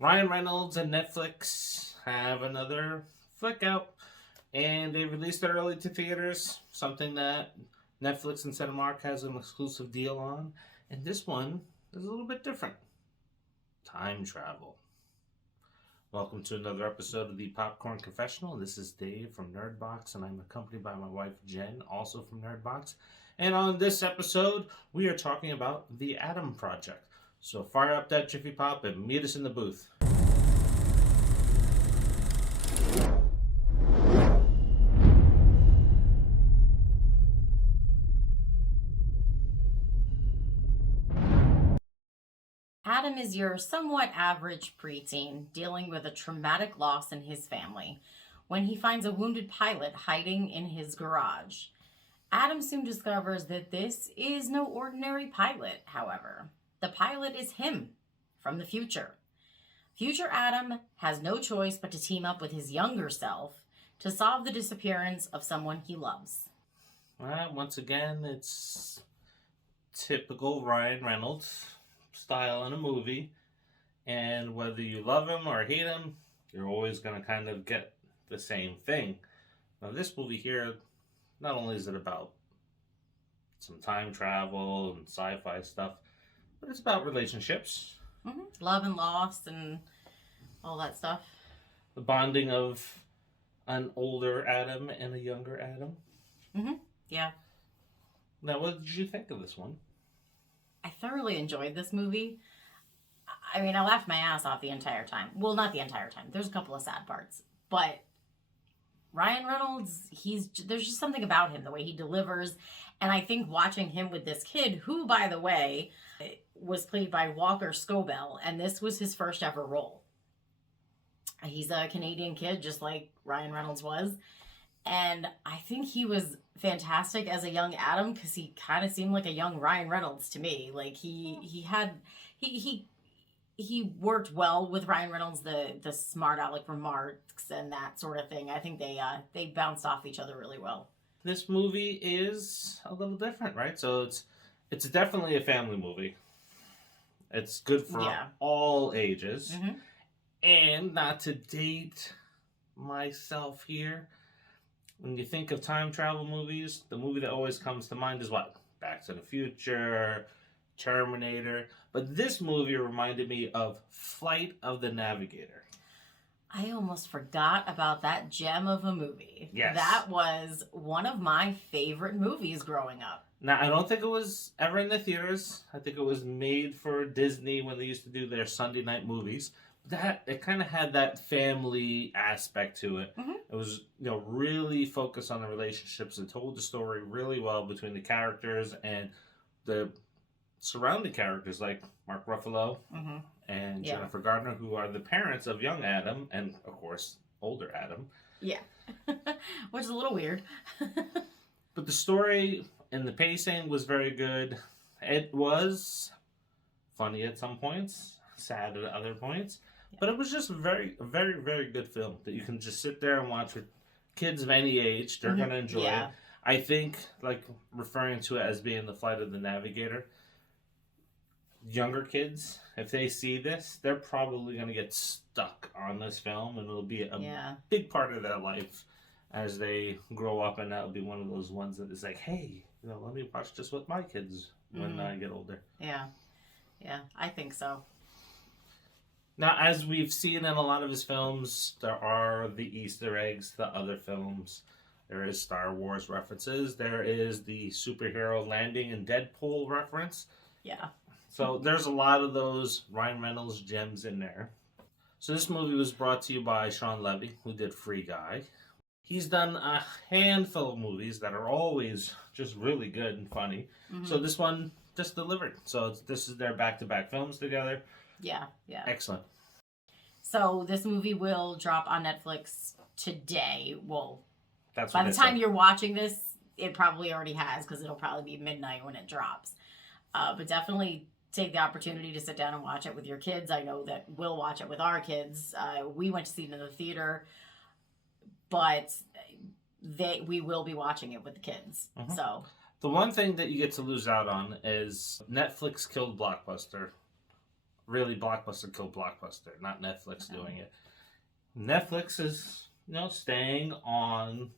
Ryan Reynolds and Netflix have another flick out, and they released it early to theaters, something that Netflix and Cinemark has an exclusive deal on. And this one is a little bit different. Time travel. Welcome to another episode of the Popcorn Confessional. This is Dave from Nerdbox, and I'm accompanied by my wife Jen, also from Nerdbox. And on this episode, we are talking about the Adam Project. So fire up that Jiffy Pop and meet us in the booth. Adam is your somewhat average preteen dealing with a traumatic loss in his family when he finds a wounded pilot hiding in his garage. Adam soon discovers that this is no ordinary pilot, however. The pilot is him, from the future. Future Adam has no choice but to team up with his younger self to solve the disappearance of someone he loves. Well, once again, it's typical Ryan Reynolds style in a movie, and whether you love him or hate him, you're always going to kind of get the same thing. Now, this movie here, not only is it about some time travel and sci-fi stuff, but it's about relationships. Mm-hmm. Love and loss and all that stuff. The bonding of an older Adam and a younger Adam. Mm-hmm. Yeah. Now, what did you think of this one? I thoroughly enjoyed this movie. I mean, I laughed my ass off the entire time. Well, not the entire time. There's a couple of sad parts. But Ryan Reynolds, there's just something about him, the way he delivers. And I think watching him with this kid, who, by the way, was played by Walker Scobell, and this was his first ever role. He's a Canadian kid, just like Ryan Reynolds was. And I think he was fantastic as a young Adam, because he kind of seemed like a young Ryan Reynolds to me. Like he worked well with Ryan Reynolds, the smart aleck remarks and that sort of thing. I think they bounced off each other really well. This movie is a little different, right? So it's definitely a family movie. It's good for all ages. Mm-hmm. And not to date myself here, when you think of time travel movies, the movie that always comes to mind is what? Back to the Future, Terminator. But this movie reminded me of Flight of the Navigator. I almost forgot about that gem of a movie. Yes. That was one of my favorite movies growing up. Now, I don't think it was ever in the theaters. I think it was made for Disney when they used to do their Sunday night movies. It kind of had that family aspect to it. Mm-hmm. It was, really focused on the relationships and told the story really well between the characters and the surrounding characters like Mark Ruffalo mm-hmm. and Jennifer Gardner, who are the parents of young Adam and, of course, older Adam. Yeah, which is a little weird. But the story and the pacing was very good. It was funny at some points, sad at other points. But it was just a very, very good film that you can just sit there and watch with kids of any age. They're going to enjoy it. I think, like, referring to it as being the Flight of the Navigator, younger kids, if they see this, they're probably going to get stuck on this film, and it'll be a big part of their life as they grow up, and that'll be one of those ones that is like, hey, let me watch this with my kids when I get older. Yeah, I think so. Now, as we've seen in a lot of his films, there are the Easter eggs to other films. There is Star Wars references. There is the superhero landing in Deadpool reference. Yeah. So there's a lot of those Ryan Reynolds gems in there. So this movie was brought to you by Sean Levy, who did Free Guy. He's done a handful of movies that are always just really good and funny. Mm-hmm. So this one just delivered. So this is their back-to-back films together. Yeah. Excellent. So this movie will drop on Netflix today. Well, that's by the time you're watching this, it probably already has, because it'll probably be midnight when it drops. But definitely take the opportunity to sit down and watch it with your kids. I know that we'll watch it with our kids. We went to see it in the theater, but we will be watching it with the kids. Mm-hmm. So the one thing that you get to lose out on is Netflix killed Blockbuster really Blockbuster killed Blockbuster, not Netflix doing it. Netflix is, staying on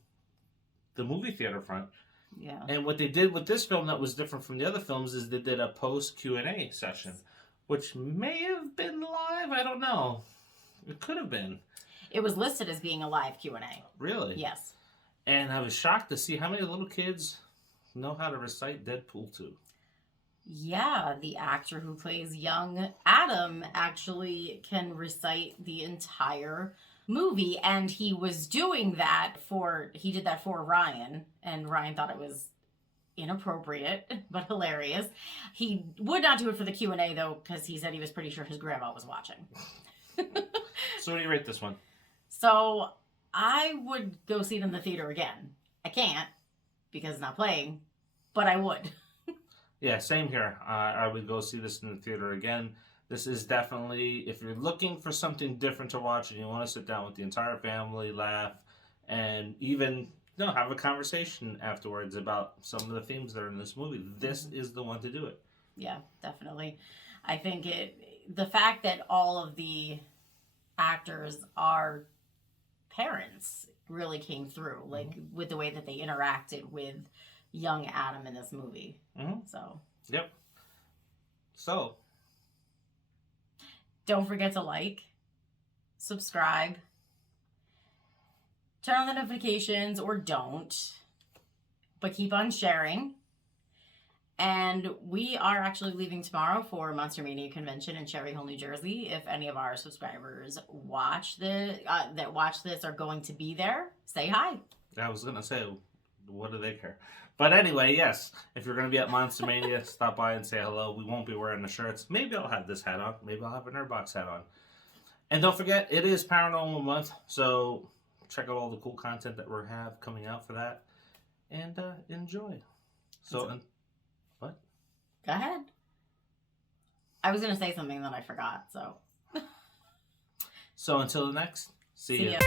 the movie theater front. Yeah. And what they did with this film that was different from the other films is they did a post Q&A session, which may have been live. I don't know. It could have been. It was listed as being a live Q&A. Really? Yes. And I was shocked to see how many little kids know how to recite Deadpool 2. Yeah, the actor who plays young Adam actually can recite the entire movie, and he was doing that he did that for Ryan, and Ryan thought it was inappropriate but hilarious. He would not do it for the Q&A though, because he said he was pretty sure his grandma was watching. So what do you rate this one? So I would go see it in the theater again. I can't because it's not playing, but I would. Yeah, same here. I would go see this in the theater again. This is definitely, if you're looking for something different to watch and you want to sit down with the entire family, laugh, and even have a conversation afterwards about some of the themes that are in this movie, this is the one to do it. Yeah, definitely. I think the fact that all of the actors are parents really came through, like with the way that they interacted with young Adam in this movie. So. Yep. So. Don't forget to like, subscribe, turn on the notifications, or don't, but keep on sharing. And we are actually leaving tomorrow for Monster Mania Convention in Cherry Hill, New Jersey. If any of our subscribers that watch this are going to be there, say hi. I was going to say, what do they care? But anyway, yes, if you're going to be at Monster Mania, stop by and say hello. We won't be wearing the shirts. Maybe I'll have this hat on. Maybe I'll have a Nerdbox hat on. And don't forget, it is Paranormal Month, so check out all the cool content that we have coming out for that. And enjoy. So, what? Go ahead. I was going to say something that I forgot, so. So until the next, see ya.